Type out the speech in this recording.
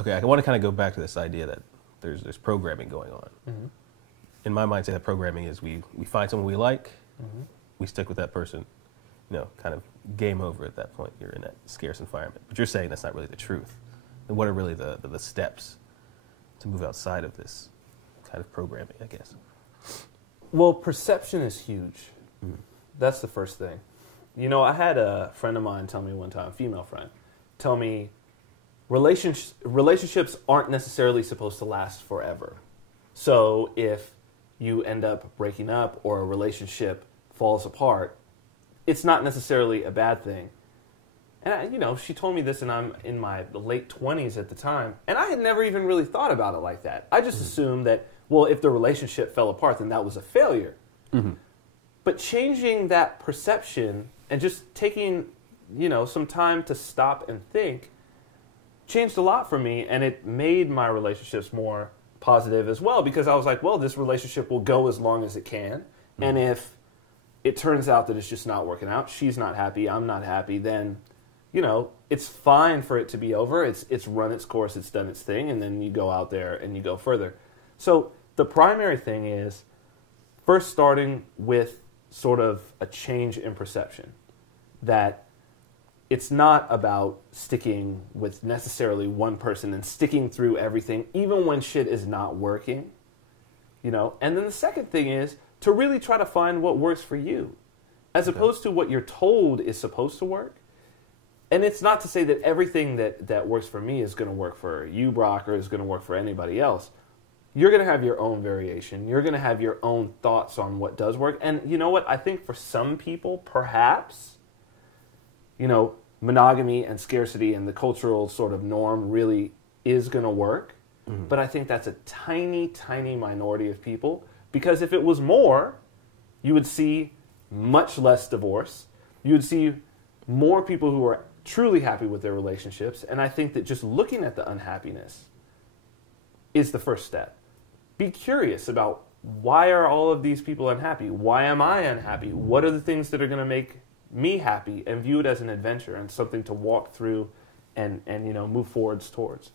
Okay, I want to kind of go back to this idea that there's programming going on. Mm-hmm. In my mindset, that programming is we find someone we like, Mm-hmm. we stick with that person, kind of game over at that point. You're in that scarce environment. But you're saying that's not really the truth. And what are really the steps to move outside of this kind of programming, I guess? Well, perception is huge. Mm. That's the first thing. I had a friend of mine tell me one time, a female friend, tell me relationships aren't necessarily supposed to last forever. So if you end up breaking up or a relationship falls apart, it's not necessarily a bad thing. And, she told me this, and I'm in my late 20s at the time, and I had never even really thought about it like that. I just assumed that, well, if the relationship fell apart, then that was a failure. Mm-hmm. But changing that perception and just taking, some time to stop and think changed a lot for me, and it made my relationships more positive as well, because I was like, well, this relationship will go as long as it can, Mm-hmm. and if it turns out that it's just not working out, she's not happy, I'm not happy, then, it's fine for it to be over. It's run its course, it's done its thing, and then you go out there and you go further. So the primary thing is first starting with sort of a change in perception, that it's not about sticking with necessarily one person and sticking through everything, even when shit is not working, And then the second thing is to really try to find what works for you, as opposed to what you're told is supposed to work. And it's not to say that everything that works for me is going to work for you, Brock, or is going to work for anybody else. You're going to have your own variation. You're going to have your own thoughts on what does work. And you know what? I think for some people, perhaps, monogamy and scarcity and the cultural sort of norm really is going to work. Mm-hmm. But I think that's a tiny, tiny minority of people. Because if it was more, you would see much less divorce. You would see more people who are truly happy with their relationships. And I think that just looking at the unhappiness is the first step. Be curious about, why are all of these people unhappy? Why am I unhappy? What are the things that are going to make me happy? And view it as an adventure and something to walk through and move forwards towards.